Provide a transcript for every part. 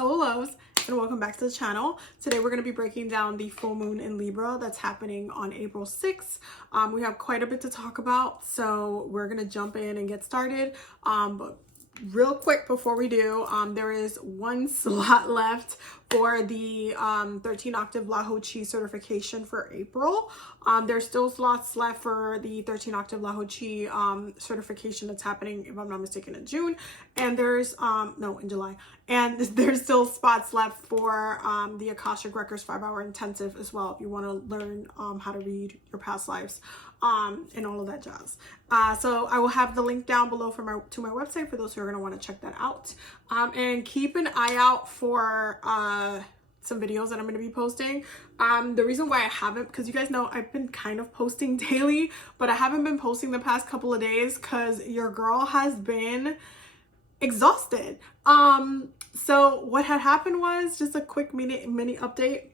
Hello loves, and welcome back to the channel. Today we're going to be breaking down the full moon in Libra that's happening on April 6th. We have quite a bit to talk about, so we're going to jump in and get started. But real quick before we do, there is one slot left for the 13 octave La Ho Chi certification for April. There's still slots left for the 13 octave La Ho Chi certification that's happening, if I'm not mistaken, in June. And there's in July. And there's still spots left for the Akashic Records 5-hour intensive as well, if you want to learn how to read your past lives and all of that jazz. So I will have the link down below to my website for those who are going to want to check that out. And keep an eye out for some videos that I'm going to be posting. The reason why I haven't, because you guys know I've been kind of posting daily, but I haven't been posting the past couple of days because your girl has been exhausted. So what had happened was, just a quick mini update.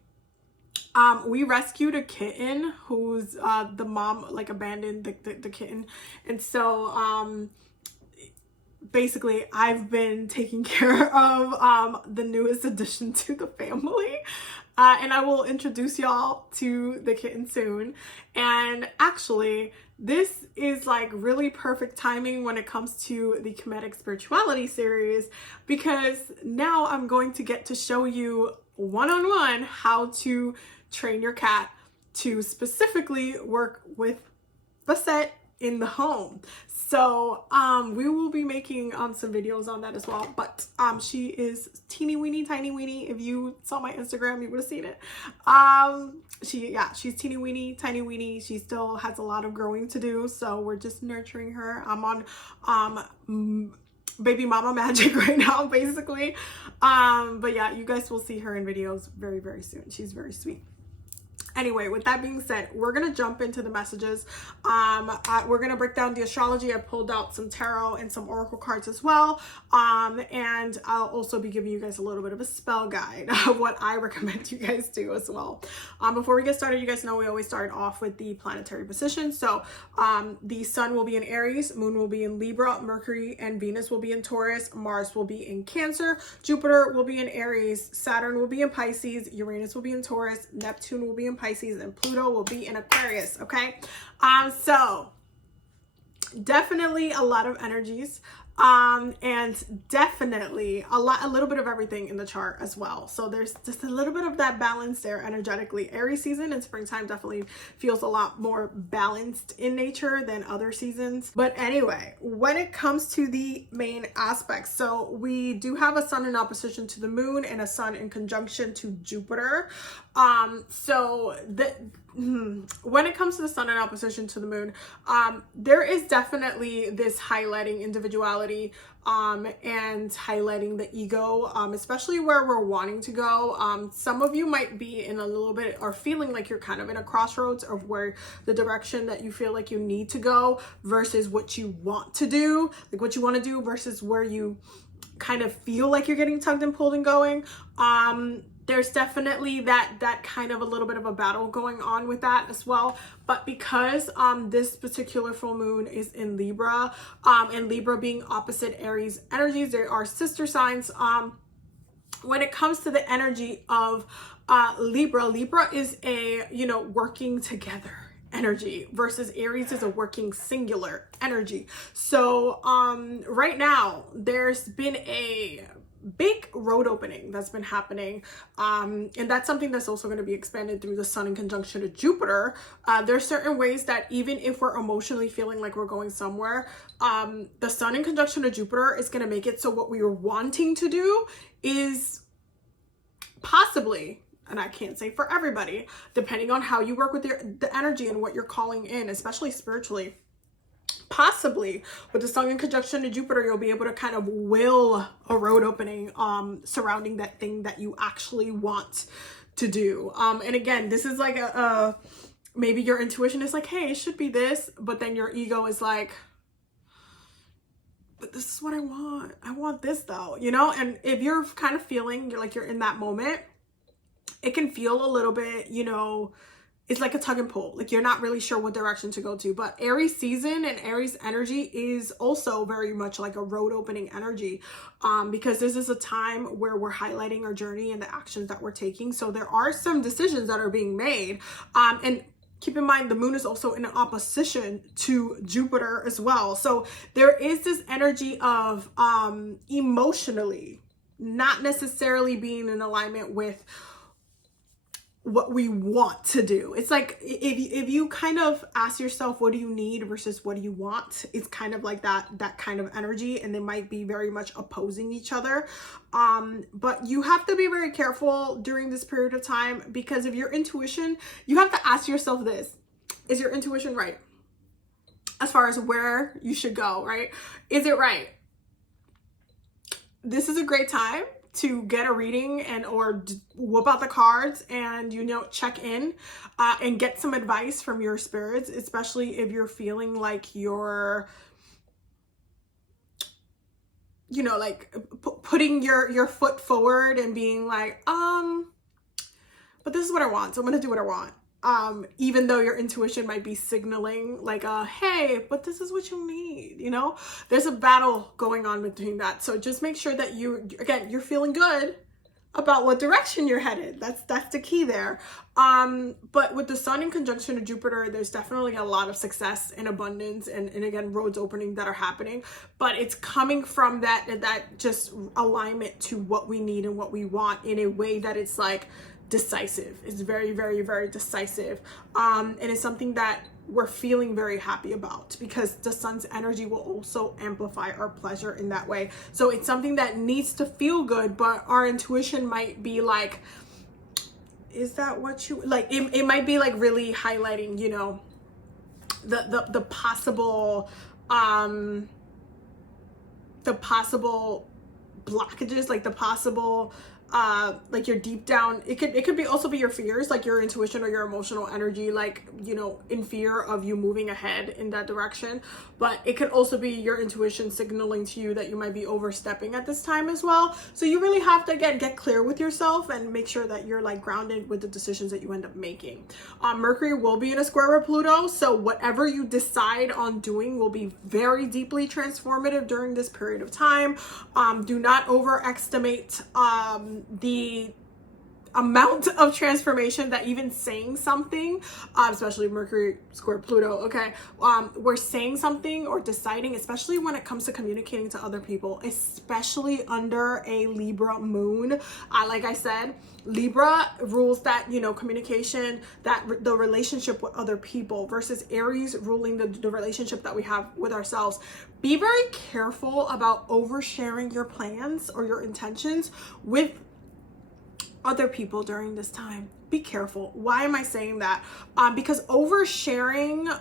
We rescued a kitten who's the mom like abandoned the kitten, and so basically I've been taking care of the newest addition to the family, and I will introduce y'all to the kitten soon. And actually this is like really perfect timing when it comes to the Kemetic spirituality series, because now I'm going to get to show you one-on-one how to train your cat to specifically work with Basset in the home. So we will be making some videos on that as well, but she is teeny weeny tiny weeny. If you saw my Instagram, you would have seen it. She's teeny weeny tiny weeny. She still has a lot of growing to do, so we're just nurturing her. I'm on baby mama magic right now, basically. But yeah, you guys will see her in videos very, very soon. She's very sweet. Anyway, with that being said, we're going to jump into the messages. We're going to break down the astrology. I pulled out some tarot and some oracle cards as well. And I'll also be giving you guys a little bit of a spell guide of what I recommend you guys do as well. Before we get started, you guys know we always start off with the planetary position. So the sun will be in Aries, moon will be in Libra, Mercury and Venus will be in Taurus, Mars will be in Cancer, Jupiter will be in Aries, Saturn will be in Pisces, Uranus will be in Taurus, Neptune will be in Pisces, and Pluto will be in Aquarius. Okay, so definitely a lot of energies, and definitely a little bit of everything in the chart as well. So there's just a little bit of that balance there energetically. Aries season and springtime definitely feels a lot more balanced in nature than other seasons. But anyway, when it comes to the main aspects, so we do have a sun in opposition to the moon and a sun in conjunction to Jupiter. When it comes to the sun in opposition to the moon, there is definitely this highlighting individuality and highlighting the ego, especially where we're wanting to go. Some of you might be in a little bit, or feeling like you're kind of in a crossroads of where the direction that you feel like you need to go versus what you want to do, like what you want to do versus where you kind of feel like you're getting tugged and pulled and going. There's definitely that kind of a little bit of a battle going on with that as well. But because this particular full moon is in Libra, and Libra being opposite Aries energies, there are sister signs. When it comes to the energy of Libra is a, working together energy versus Aries is a working singular energy. So right now there's been a big road opening that's been happening, and that's something that's also going to be expanded through the sun in conjunction to Jupiter. There's certain ways that even if we're emotionally feeling like we're going somewhere, the sun in conjunction to Jupiter is going to make it so what we were wanting to do is possibly, and I can't say for everybody, depending on how you work with the energy and what you're calling in, especially spiritually, possibly with the sun in conjunction to Jupiter, you'll be able to kind of will a road opening surrounding that thing that you actually want to do. And again, this is like maybe your intuition is like, hey, it should be this, but then your ego is like, but this is what I want. I want this though, and if you're kind of feeling you're in that moment, it can feel a little bit, it's like a tug and pull. Like you're not really sure what direction to go to. But Aries season and Aries energy is also very much like a road opening energy, because this is a time where we're highlighting our journey and the actions that we're taking. So there are some decisions that are being made. And keep in mind, the moon is also in an opposition to Jupiter as well. So there is this energy of emotionally not necessarily being in alignment with what we want to do. It's like if you kind of ask yourself, what do you need versus what do you want? It's kind of like that kind of energy, and they might be very much opposing each other. But you have to be very careful during this period of time, because of your intuition, you have to ask yourself this: is your intuition right as far as where you should go, right? Is it right? This is a great time to get a reading and or whip out the cards and, you know, check in and get some advice from your spirits, especially if you're feeling like you're, you know, like putting your foot forward and being like, but this is what I want, so I'm gonna do what I want. Even though your intuition might be signaling like, hey, but this is what you need, you know? There's a battle going on between that. So just make sure that you're feeling good about what direction you're headed. That's the key there. But with the sun in conjunction to Jupiter, there's definitely a lot of success and abundance and again, roads opening that are happening, but it's coming from that just alignment to what we need and what we want in a way that it's like decisive. It's very, very, very decisive. And it's something that we're feeling very happy about, because the sun's energy will also amplify our pleasure in that way. So it's something that needs to feel good, but our intuition might be like, is that what you like? It might be like really highlighting, you know, the possible blockages, like the possible like your deep down, it could be also be your fears, like your intuition or your emotional energy, like, you know, in fear of you moving ahead in that direction. But it could also be your intuition signaling to you that you might be overstepping at this time as well. So you really have to, again, get clear with yourself and make sure that you're like grounded with the decisions that you end up making. Mercury will be in a square with Pluto, so whatever you decide on doing will be very deeply transformative during this period of time. Do not overestimate the amount of transformation that even saying something, especially Mercury square Pluto, okay, we're saying something or deciding, especially when it comes to communicating to other people, especially under a Libra moon. Like I said, Libra rules that, you know, communication, that the relationship with other people, versus Aries ruling the relationship that we have with ourselves. Be very careful about oversharing your plans or your intentions with other people during this time. Be careful. Why am I saying that? Because oversharing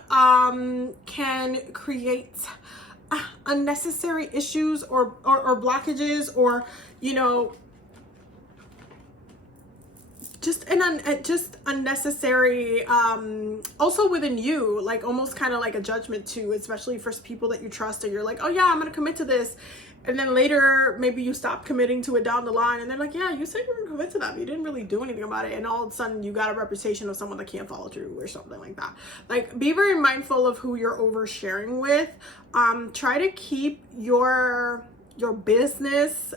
can create unnecessary issues or blockages, or, you know, just unnecessary, also within you, like almost kind of like a judgment too, especially for people that you trust, and you're like, oh yeah, I'm gonna commit to this, and then later maybe you stop committing to it down the line, and they're like, yeah, you said you were gonna commit to that, but you didn't really do anything about it, and all of a sudden you got a reputation of someone that can't follow through or something like that. Like, be very mindful of who you're oversharing with. Try to keep your business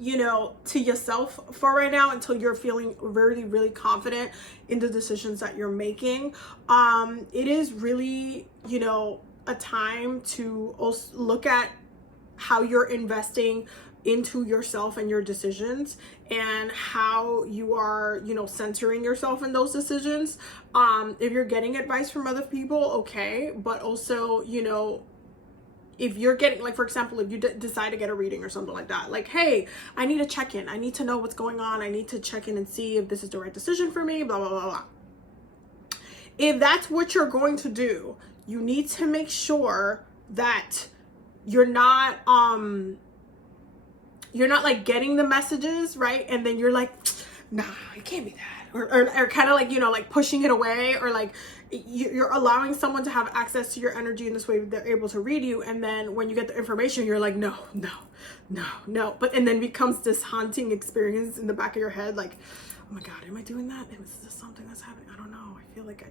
you know, to yourself for right now, until you're feeling really, really confident in the decisions that you're making. It is really, you know, a time to also look at how you're investing into yourself and your decisions, and how you are, you know, centering yourself in those decisions. If you're getting advice from other people, okay, but also, you know, if you're getting, like, for example, if you decide to get a reading or something like that, like, hey, I need a check-in, I need to know what's going on, I need to check in and see if this is the right decision for me, blah, blah, blah, blah. If that's what you're going to do, you need to make sure that you're not like getting the messages, right? And then you're like, nah, it can't be that. Or kind of like, you know, like pushing it away, or like you're allowing someone to have access to your energy in this way that they're able to read you, and then when you get the information, you're like, no, but and then becomes this haunting experience in the back of your head, like, oh my God, am I doing that? Is this something that's happening? I don't know. I feel like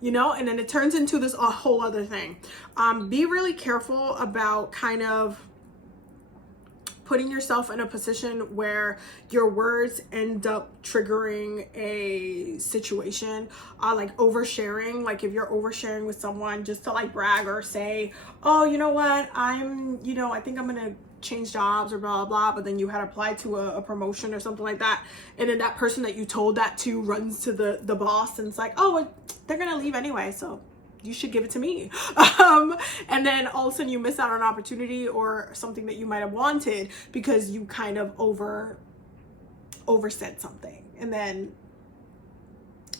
you know, and then it turns into this a whole other thing. Be really careful about kind of putting yourself in a position where your words end up triggering a situation, like oversharing. Like if you're oversharing with someone just to like brag or say, oh, you know what, you know, I think I'm gonna change jobs or blah, blah, blah, but then you had applied to a promotion or something like that. And then that person that you told that to runs to the boss and it's like, oh, well, they're gonna leave anyway, so you should give it to me. And then all of a sudden you miss out on an opportunity or something that you might have wanted because you kind of oversaid something. And then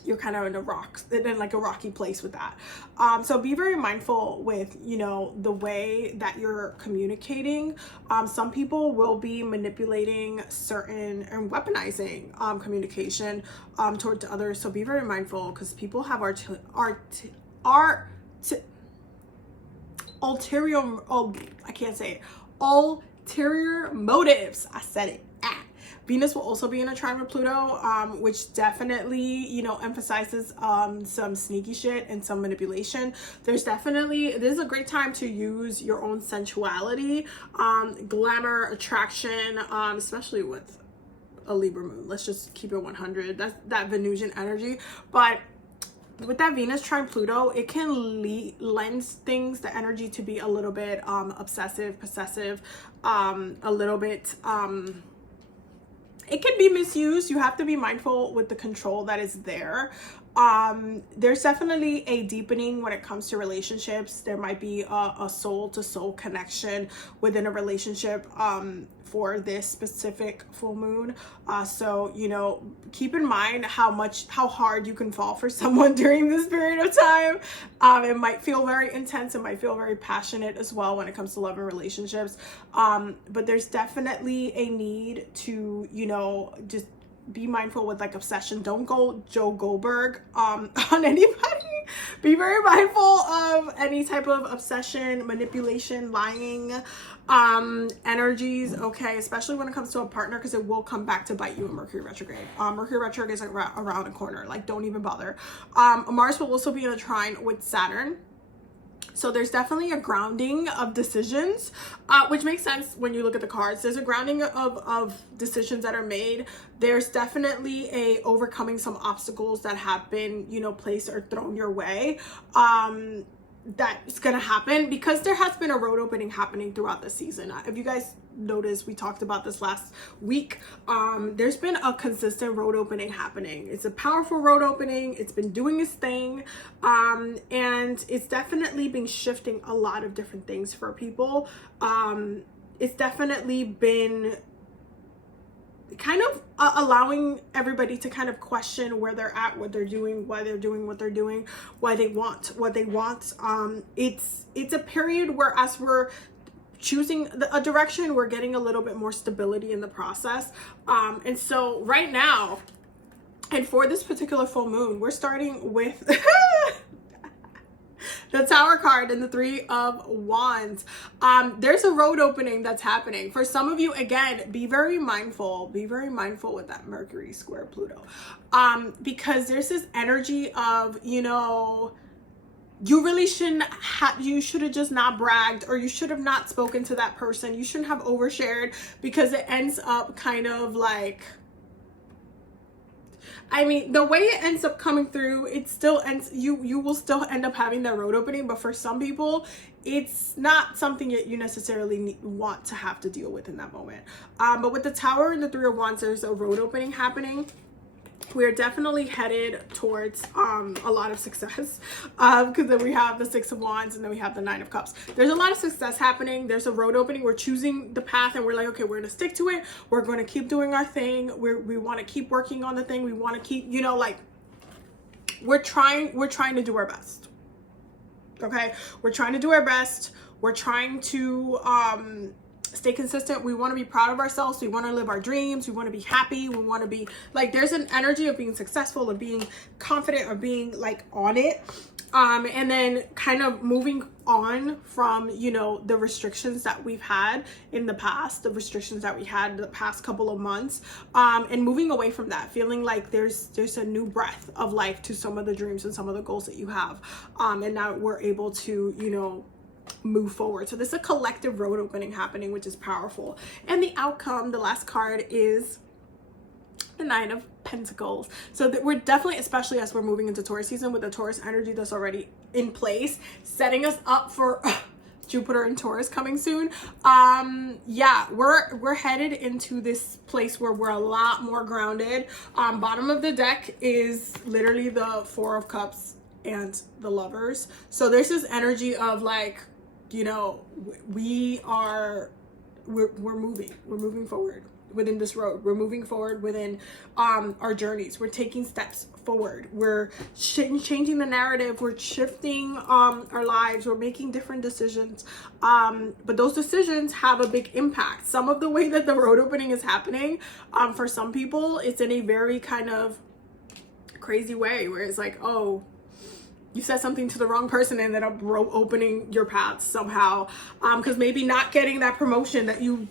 you're kind of in a rocky place with that. So be very mindful with, you know, the way that you're communicating. Some people will be manipulating certain and weaponizing communication towards others. So be very mindful, because people have ulterior motives. I said it. Venus will also be in a trine with Pluto, which definitely, you know, emphasizes some sneaky shit and some manipulation. This is a great time to use your own sensuality, glamour, attraction, especially with a Libra moon. Let's just keep it 100. That's that Venusian energy. But with that Venus trine Pluto, it can lend things, the energy, to be a little bit obsessive, possessive, a little bit it can be misused. You have to be mindful with the control that is there. There's definitely a deepening when it comes to relationships. There might be a soul to soul connection within a relationship for this specific full moon. So, you know, keep in mind how hard you can fall for someone during this period of time. It might feel very intense. It might feel very passionate as well when it comes to love and relationships. But there's definitely a need to, you know, just be mindful with like obsession. Don't go Joe Goldberg on anybody. Be very mindful of any type of obsession, manipulation, lying energies, okay, especially when it comes to a partner, because it will come back to bite you in Mercury retrograde. Mercury retrograde is around the corner. Like, don't even bother. Mars will also be in a trine with Saturn. So there's definitely a grounding of decisions, which makes sense when you look at the cards. There's a grounding of decisions that are made. There's definitely a overcoming some obstacles that have been, you know, placed or thrown your way. That's gonna happen because there has been a road opening happening throughout the season. If you guys noticed, we talked about this last week. There's been a consistent road opening happening. It's a powerful road opening. It's been doing its thing, and it's definitely been shifting a lot of different things for people. It's definitely been kind of allowing everybody to kind of question where they're at, what they're doing, why they're doing what they're doing, why they want what they want. It's a period where, as we're choosing a direction, we're getting a little bit more stability in the process. And so right now, and for this particular full moon, we're starting with the Tower card and the Three of Wands. There's a road opening that's happening. For some of you, again, be very mindful with that Mercury square Pluto. Because there's this energy of, you know, you really you should have just not bragged, or you should have not spoken to that person. You shouldn't have overshared, because it ends up kind of like, I mean, the way it ends up coming through, it still ends, you will still end up having that road opening, but for some people, it's not something that you necessarily want to have to deal with in that moment. But with the Tower and the Three of Wands, there's a road opening happening. We're definitely headed towards a lot of success, because then we have the Six of Wands and then we have the Nine of Cups. There's a lot of success happening. There's a road opening. We're choosing the path and we're like, okay, we're gonna stick to it. We're going to keep doing our thing. We want to keep working on the thing. We want to keep, you know, like, we're trying to do our best. Okay, we're trying to do our best. We're trying to stay consistent. We want to be proud of ourselves. We want to live our dreams. We want to be happy. We want to be like, there's an energy of being successful, of being confident, of being like on it. And then kind of moving on from, you know, the restrictions that we've had in the past, the restrictions that we had the past couple of months, and moving away from that, feeling like there's a new breath of life to some of the dreams and some of the goals that you have. And now we're able to, you know, move forward. So there's a collective road opening happening, which is powerful. And the outcome, the last card, is the Nine of Pentacles. So that we're definitely, especially as we're moving into Taurus season with the Taurus energy that's already in place, setting us up for Jupiter and Taurus coming soon. Yeah, we're headed into this place where we're a lot more grounded. Bottom of the deck is literally the Four of Cups and the Lovers. So there's this energy of like, you know, we're moving forward within this road. We're moving forward within our journeys. We're taking steps forward. We're changing the narrative. We're shifting our lives. We're making different decisions. But those decisions have a big impact. Some of the way that the road opening is happening, for some people, it's in a very kind of crazy way where it's like, oh, you said something to the wrong person and ended up opening your paths somehow. Because maybe not getting that promotion that you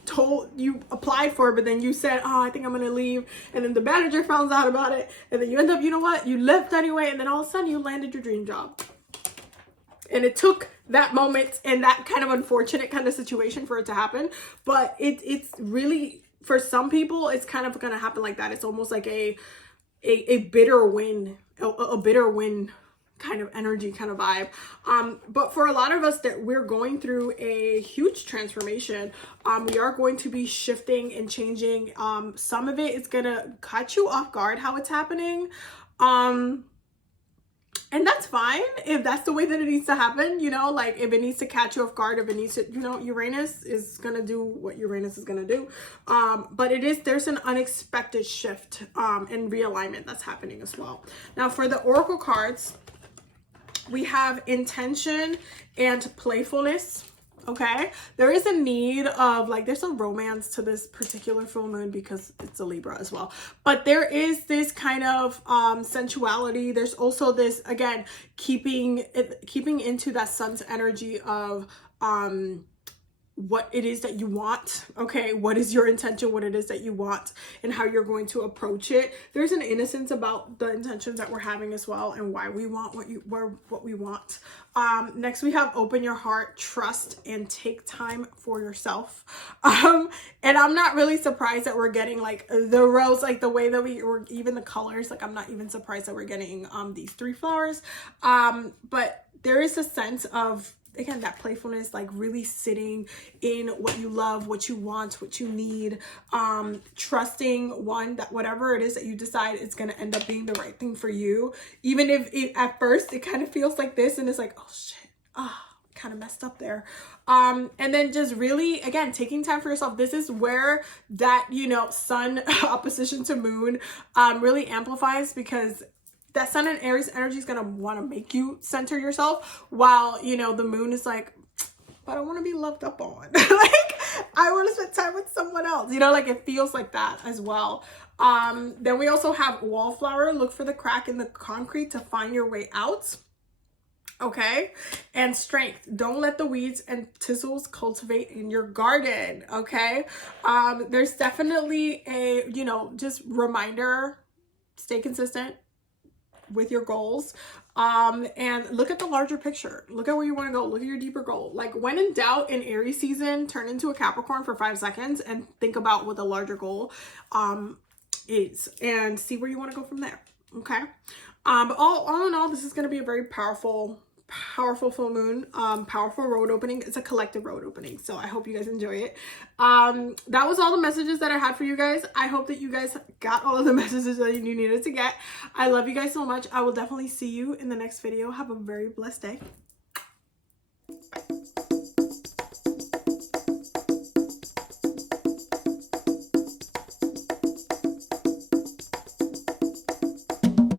applied for, but then you said, oh, I think I'm going to leave. And then the manager found out about it. And then you end up, you know what? You left anyway. And then all of a sudden you landed your dream job. And it took that moment and that kind of unfortunate kind of situation for it to happen. But it's really, for some people, it's kind of going to happen like that. It's almost like a bitter win, a bitter win kind of energy, kind of vibe. But for a lot of us that we're going through a huge transformation, we are going to be shifting and changing. Some of it is gonna catch you off guard how it's happening. And that's fine if that's the way that it needs to happen, you know, like if it needs to catch you off guard, if it needs to, you know, Uranus is going to do what Uranus is going to do. But there's an unexpected shift and realignment that's happening as well. Now for the Oracle cards, we have intention and playfulness. Okay, there is a need of like, there's a romance to this particular full moon because it's a Libra as well, but there is this kind of sensuality. There's also this, again, keeping into that sun's energy of what it is that you want. Okay, what is your intention, what it is that you want, and how you're going to approach it. There's an innocence about the intentions that we're having as well, and why we want what we want. Next we have open your heart, trust, and take time for yourself. And I'm not really surprised that we're getting like the rose, like the way that or even the colors, like I'm not even surprised that we're getting these three flowers. But there is a sense of, again, that playfulness, like really sitting in what you love, what you want, what you need, trusting that whatever it is that you decide, it's going to end up being the right thing for you. Even if at first it kind of feels like this and it's like, oh shit, kind of messed up there. And then just really, again, taking time for yourself. This is where that, you know, sun opposition to moon really amplifies, because that sun and Aries energy is going to want to make you center yourself, while, you know, the moon is like, but I want to be loved up on. Like, I want to spend time with someone else. You know, like it feels like that as well. Then we also have wallflower. Look for the crack in the concrete to find your way out. Okay, and strength. Don't let the weeds and thistles cultivate in your garden. Okay, there's definitely a, you know, just reminder, stay consistent with your goals, and look at the larger picture. Look at where you want to go. Look at your deeper goal. Like, when in doubt in Aries season, turn into a Capricorn for 5 seconds and think about what the larger goal is, and see where you want to go from there. Okay, but all in all, this is going to be a very powerful full moon, powerful road opening. It's a collective road opening, so I hope you guys enjoy it. That was all the messages that I had for you guys. I hope that you guys got all of the messages that you needed to get. I love you guys so much. I will definitely see you in the next video. Have a very blessed day.